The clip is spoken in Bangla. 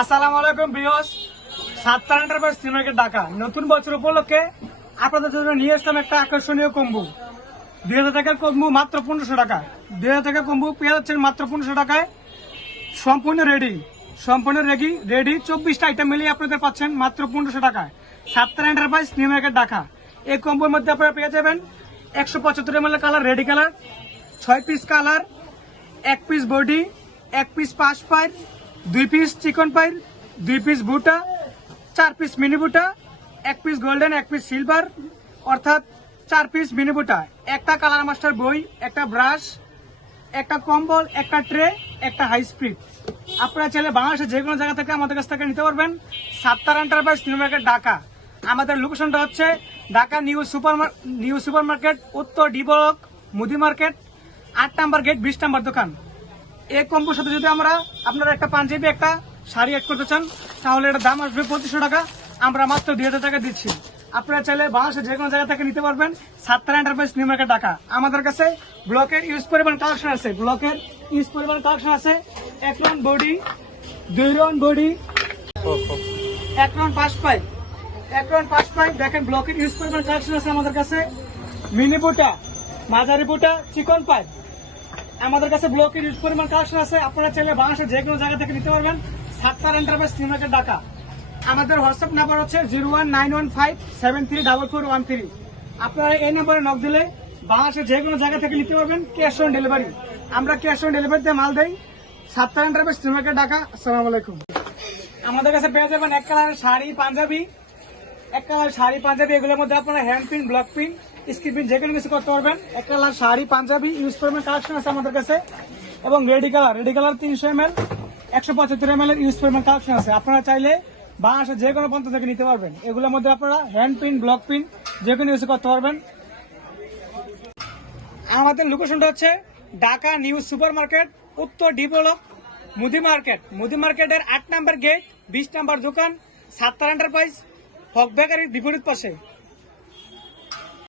আসসালামু আলাইকুম বিয়স সাতটা এন্টারপ্রাইজ সিনেমাকে ডাকা। নতুন বছর উপলক্ষে আপনাদের জন্য নিয়ে আসলাম একটা আকর্ষণীয় কম্বু দুই হাজার টাকার কম্বু মাত্র পনেরোশো টাকা। দুই হাজার টাকার কম্বু পেয়ে যাচ্ছেন মাত্র পনেরোশো টাকায়। সম্পূর্ণ রেডি সম্পূর্ণ রেডি রেডি চব্বিশটা আইটেম মিলিয়ে আপনাদের পাচ্ছেন মাত্র পনেরোশো টাকায়। সাতটা এন্টারপ্রাইজ নিউ মার্কেট ঢাকা এই কম্বোর মধ্যে আপনারা পেয়ে যাবেন একশো পঁচাত্তর এম কালার রেডি কালার ছয় পিস কালার এক পিস বডি এক পিস পাঁচ পাইর দুই পিস চিকন পাইর দুই পিস বুটা চার পিস মিনি বুটা এক পিস গোল্ডেন এক পিস সিলভার অর্থাৎ চার পিস মিনি বুটা একটা কালার মাস্টার বই, একটা ব্রাশ একটা কম্বল, একটা ট্রে একটা হাই স্পিড আপনারা চাইলে বাংলাদেশের যে কোনো জায়গা থেকে আমাদের কাছ থেকে নিতে পারবেন। সাতটার এন্টারপ্রাইজ নিউ মার্কেট, ঢাকা। আমাদের লোকেশনটা হচ্ছে Dhaka new super new super market উত্তর ডি ব্লক মুদি মার্কেট, আট নাম্বার গেট বিশ নাম্বার দোকান। এই কম্বোর সাথে যদি আমরা আপনারা একটা পাঞ্জাবি, একটা শাড়ি অ্যাড করতে চান, তাহলে এটার দাম আসবে পঁচিশশো টাকা। আমরা মাত্র দুই হাজার টাকা দিচ্ছি। আপনারা চাইলে বাংলাদেশের যে কোনো জায়গা থেকে নিতে পারবেন সাতটা এন্টারপ্রাইজ নিউ মার্কেট টাকা আমাদের কাছে ব্লকের ইউজ পরিমাণ কালেকশন আছে। ব্লকের ইউজ পরিমাণ কালেকশন আছে। এক রাউন্ড বডি, দুই রাউন্ড বডি, এক রাউন্ড পাঁচ পাইপ এক রাউন্ড পাঁচ পাইপ দেখেন ব্লকের ইউজ পরিমাণ কালেকশন আছে আমাদের কাছে। মিনি বুটা, মাঝারি বুটা, চিকন পাইপ আমাদের কাছে ব্লকের ইউজ পরিমাণ কালেকশন আছে। আপনারা চাইলে বাংলাদেশের যে কোনো জায়গা থেকে নিতে পারবেন। সাতটার এন্টারপ্রাইজ হাজার টাকা আমাদের হোয়াটসঅ্যাপ নাম্বার হচ্ছে zero one nine one five seven three double four one three আপনারা এই নম্বরে নক দিলে বাংলাদেশের যে কোনো জায়গা থেকে নিতে পারবেন ক্যাশ অন ডেলিভারি আমরা ক্যাশ অন ডেলিভারিতে মাল দেই। সাতটার এন্টারপ্রাইজ তিন হাজার টাকা আসসালামু আলাইকুম। আমাদের কাছে পেয়ে যাবেন এক কালারের শাড়ি, পাঞ্জাবি। এক কালার শাড়ি, পাঞ্জাবি, এগুলোর মধ্যে আপনারা হ্যান্ড ব্লক পিন যে কোনো করতে পারবেন। শাড়ি, পাঞ্জাবি ইউজ কালেকশন আছে আমাদের কাছে। এবং তিনশো একশো পঁচাত্তর ইউজ কালেকশন আছে। আপনারা চাইলে বাংলাদেশের যে কোনো পন্থা থেকে নিতে পারবেন। এগুলোর মধ্যে আপনারা হ্যান্ড পিন ব্লক পিন যে কোনো ইউজ করতে পারবেন। আমাদের লোকেশনটা হচ্ছে ঢাকা নিউ সুপার মার্কেট উত্তর ডি ব্লক, মুদি মার্কেট। মুদি মার্কেটের আট নাম্বার গেট বিশ নাম্বার দোকান সাতটা এন্টারপ্রাইজ হক বেকারির বিপরীত পাশে।